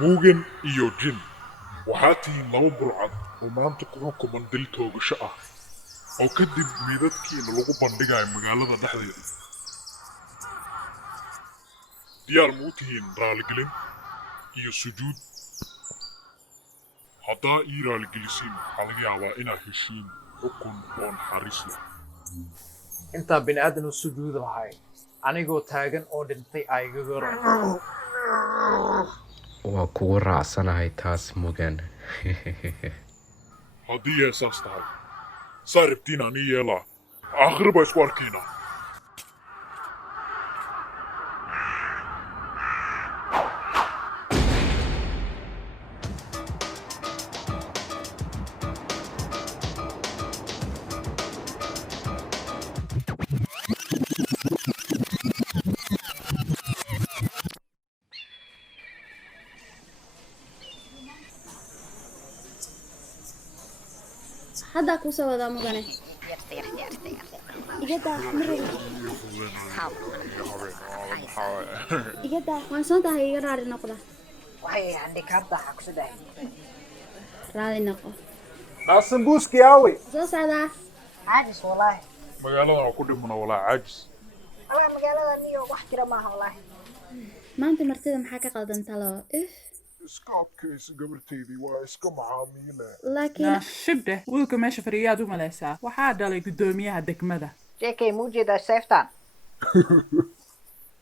موغن iyo jin waxaa tihiin laba burcad oo maanta ku xukuman dil toogasho ah oo kadib meedadkiina lagu bandhigayo magaalada dhexdeeda diyaar ma u tihiin raaligelin iyo sujuud haddaa ii raaligelisiin waxaa laga yaabaa inaad heshiin xukun oo naxariis leh intaa bini aadan u sujuud lahay anigoo taagan oo dhintay aygaga raac waa kugu raacsanahay taas mugan haddii yeesaas tahay saa rabtiin anii yeelaa aakhir baa isku arkaynaa هذا كوسا وذا مغني إجدا مرة إجدا وانسان هي راري نقطة وهي عندك هبطة حق سداي راري نقطة قاسم بوسكي أوي زوس هذا عاجز والله magaaladana ku dhimana walaa caajis والله مقالة نيو واحد كده معها والله ما أنت مرتدى محاكا قلدن تلو iska adkaysa gabartaydii waa iska macaamiile لكن shibdhe wiilka meesha fadhiyaad u malaysaa waxaa dhalay guddoomiyaha degmada جيكي مو جيدا سيفتان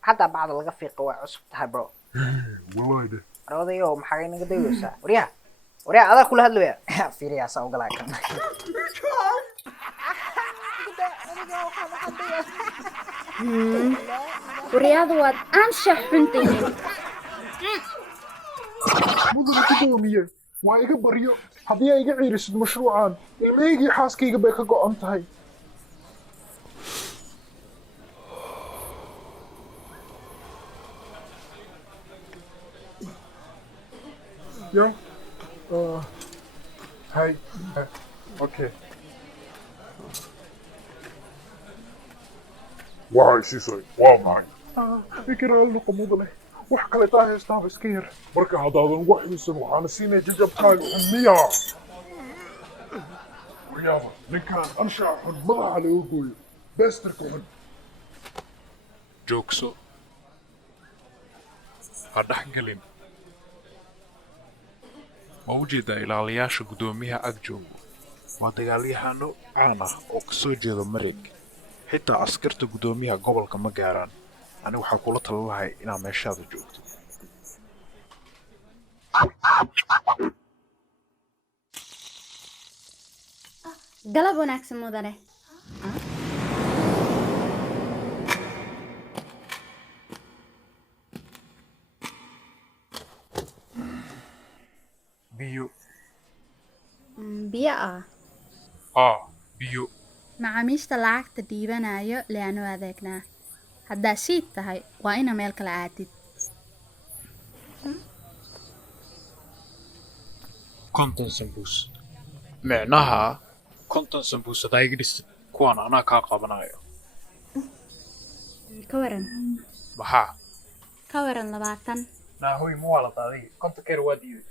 حتى بعد الغفيق وعصب تها برو wallahi de روضي يو محاقي نقدي ويسا وريها هذا كل هدلو يا في رياسة وقلاك ورياض واد أنشح حنتين mudana gudoomiye waa iga baryo haddii ay iga ciirisid mashruucan ilmahaygii xaaskayga bay ka go'an tahay ya hay okay waxay siisay waa maxay fikiraal noqo mudane wax kale taa heestaaba iska yar marka haddaadan wax xiisan waxaana siinaya jajabkaaga xunmiya waxyaaba ninkaan anshaca xun madaxa laga gooyo beestarka xun joogso ha dhex gelin ma u jeedaa ilaaliyaasha guddoomiyaha ag joogo waa dagaalyahano caan ah oo ka soo jeeda mareeg xitaa askarta guddoomiyaha gobolka ma gaaraan ani waxaa kula tala lahay inaad meeshaada joogto قلب وناكس مودنه biyo بيئة biyo macaamiishta lacagta dhiibanayo leanu adeegnaa haddaa siid tahay waa ina meel kala aadid konton sambuus micnaha konton sambuus hadaa iga dhistid kuwaan anaa kaa qabanayo ka waran maxaa ka waran 20 naahoy ma waa la daaday konton keer waa diiday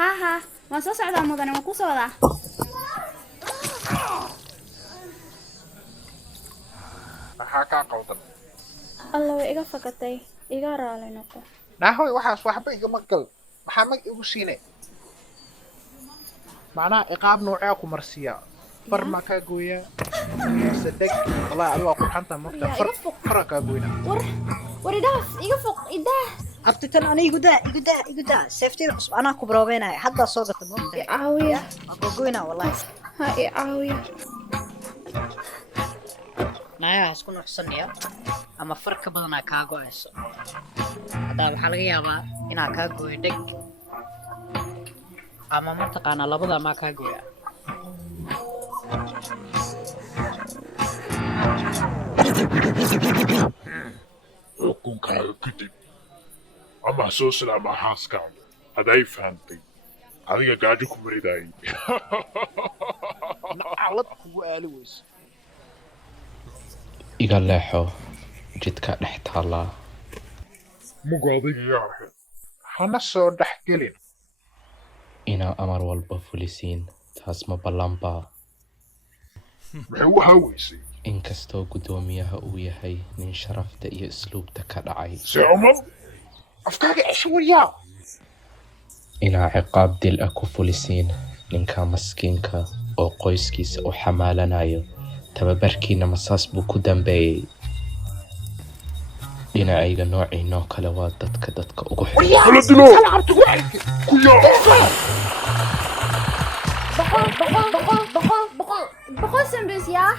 ها waan soo socdaa mudane waan ku soo wadaa maxaa kaa qaldan alla way iga fakatay iga raali noqo naahoy waxaas waxba igama gal maxaa mag igu siine macnaha iqaab noocee ku marsiya far ma kaa gooyaa sadeg wallahi adiga ku xanta marka far kaa gooyna war idaaf iga foq idaa abtitan ana igudaa safety cusub anaa ku baroobeynaya hadda soo gata moogtay caawiya waa gogoyna wallahi ha i caawiya naya isku nuxsanaya ama far ka badanaa kaa go'ayso hadda waxaa laga yaabaa inaa kaa gooyo dheg ama mataqaanaa labada maa kaa gooya xukunkaaga kadib ama soo salaama xaaskaaga haday fahantay adiga gaajo ku maridaayay nacalad kugu aali weyso iga leexo jidka dhex taallaa mugaadigayaah hana soo dhex gelin inaa amar walba fulisiin taas ma ballanbaa maxay u haaweysay inkastoo guddoomiyaha uu yahay nin sharafta iyo isluubta ka dhacay sicmal afkaaga ceshwaya inaa ciqaab dil ah ku fulisiin ninka maskiinka oo qoyskiisa u xamaalanayo tababarkiina masaas buu ku dambeeyey dhinacayga noociinoo kale waa dadka ugu kala dilo boqol sambis yaa